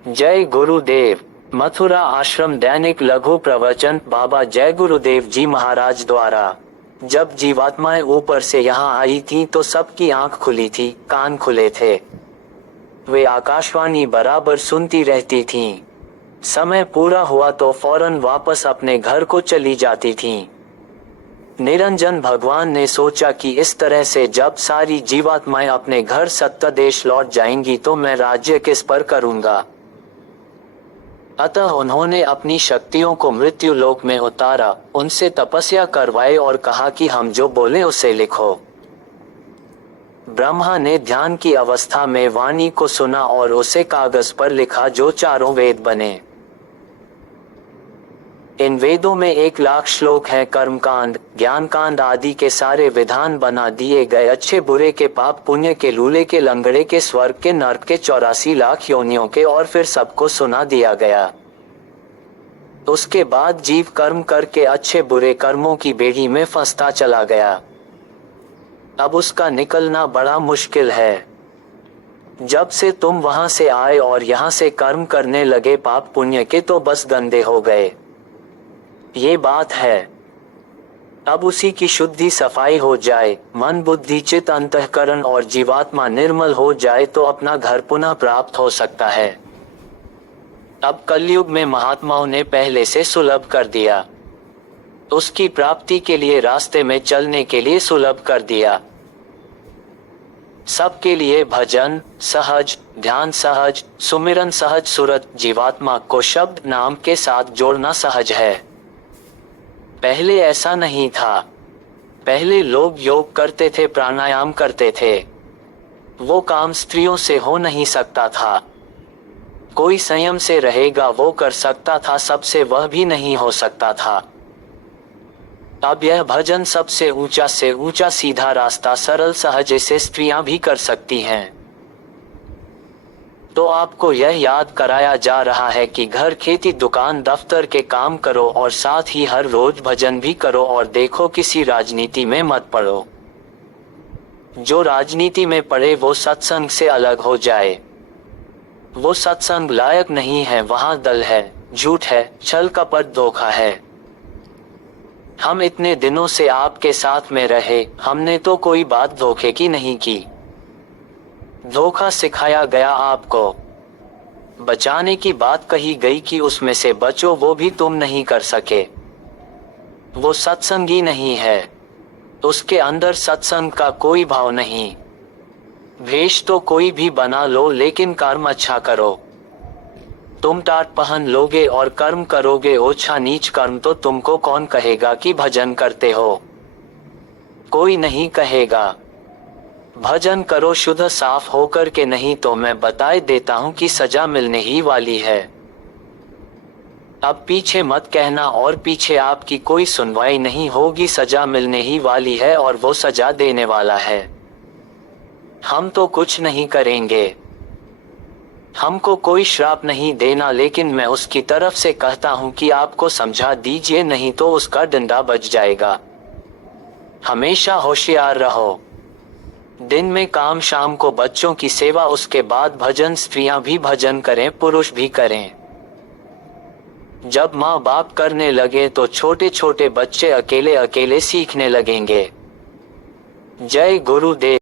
जय गुरुदेव। मथुरा आश्रम दैनिक लघु प्रवचन बाबा जय गुरुदेव जी महाराज द्वारा। जब जीवात्माएं ऊपर से यहाँ आई थीं तो सबकी आंख खुली थी, कान खुले थे। वे आकाशवाणी बराबर सुनती रहती थीं। समय पूरा हुआ तो फौरन वापस अपने घर को चली जाती थीं। निरंजन भगवान ने सोचा कि इस तरह से जब सारी जीवात्माएं अपने घर सत्य देश लौट जाएंगी तो मैं राज्य किस पर करूंगा। अतः उन्होंने अपनी शक्तियों को मृत्यु लोक में उतारा, उनसे तपस्या करवाई और कहा कि हम जो बोले उसे लिखो। ब्रह्मा ने ध्यान की अवस्था में वाणी को सुना और उसे कागज पर लिखा, जो चारों वेद बने। इन वेदों में 1,00,000 श्लोक हैं। कर्मकांड, ज्ञानकांड आदि के सारे विधान बना दिए गए। अच्छे बुरे के, पाप पुण्य के, लूले के, लंगड़े के, स्वर्ग के, नर्क के, 84 लाख योनियों के, और फिर सबको सुना दिया गया। उसके बाद जीव कर्म करके अच्छे बुरे कर्मों की बेड़ी में फंसता चला गया। अब उसका निकलना बड़ा मुश्किल है। जब से तुम वहां से आए और यहाँ से कर्म करने लगे पाप पुण्य के, तो बस गंदे हो गए। ये बात है। अब उसी की शुद्धि सफाई हो जाए, मन बुद्धि चित्त अंतःकरण और जीवात्मा निर्मल हो जाए तो अपना घर पुनः प्राप्त हो सकता है। अब कलयुग में महात्माओं ने पहले से सुलभ कर दिया। उसकी प्राप्ति के लिए रास्ते में चलने के लिए सुलभ कर दिया। सबके लिए भजन सहज, ध्यान सहज, सुमिरन सहज, सुरत जीवात्मा को शब्द नाम के साथ जोड़ना सहज है। पहले ऐसा नहीं था। पहले लोग योग करते थे, प्राणायाम करते थे। वो काम स्त्रियों से हो नहीं सकता था। कोई संयम से रहेगा वो कर सकता था, सबसे वह भी नहीं हो सकता था। अब यह भजन सबसे ऊंचा से ऊंचा सीधा रास्ता, सरल सहज, इसे स्त्रियां भी कर सकती हैं। तो आपको यह याद कराया जा रहा है कि घर, खेती, दुकान, दफ्तर के काम करो और साथ ही हर रोज भजन भी करो। और देखो, किसी राजनीति में मत पड़ो। जो राजनीति में पड़े वो सत्संग से अलग हो जाए। वो सत्संग लायक नहीं है। वहां दल है, झूठ है, छल कपट, धोखा है। हम इतने दिनों से आपके साथ में रहे, हमने तो कोई बात धोखे की नहीं की। धोखा सिखाया गया आपको। बचाने की बात कही गई कि उसमें से बचो, वो भी तुम नहीं कर सके। वो सत्संगी नहीं है। उसके अंदर सत्संग का कोई भाव नहीं। भेष तो कोई भी बना लो, लेकिन कर्म अच्छा करो। तुम टाट पहन लोगे और कर्म करोगे ओछा नीच कर्म, तो तुमको कौन कहेगा कि भजन करते हो? कोई नहीं कहेगा। भजन करो शुद्ध साफ होकर के, नहीं तो मैं बताए देता हूं कि सजा मिलने ही वाली है। अब पीछे मत कहना, और पीछे आपकी कोई सुनवाई नहीं होगी। सजा मिलने ही वाली है और वो सजा देने वाला है। हम तो कुछ नहीं करेंगे। हमको कोई श्राप नहीं देना, लेकिन मैं उसकी तरफ से कहता हूं कि आपको समझा दीजिए, नहीं तो उसका डंडा बज जाएगा। हमेशा होशियार रहो। दिन में काम, शाम को बच्चों की सेवा, उसके बाद भजन। स्त्रियां भी भजन करें, पुरुष भी करें। जब माँ बाप करने लगे तो छोटे छोटे बच्चे अकेले अकेले सीखने लगेंगे। जय गुरुदेव।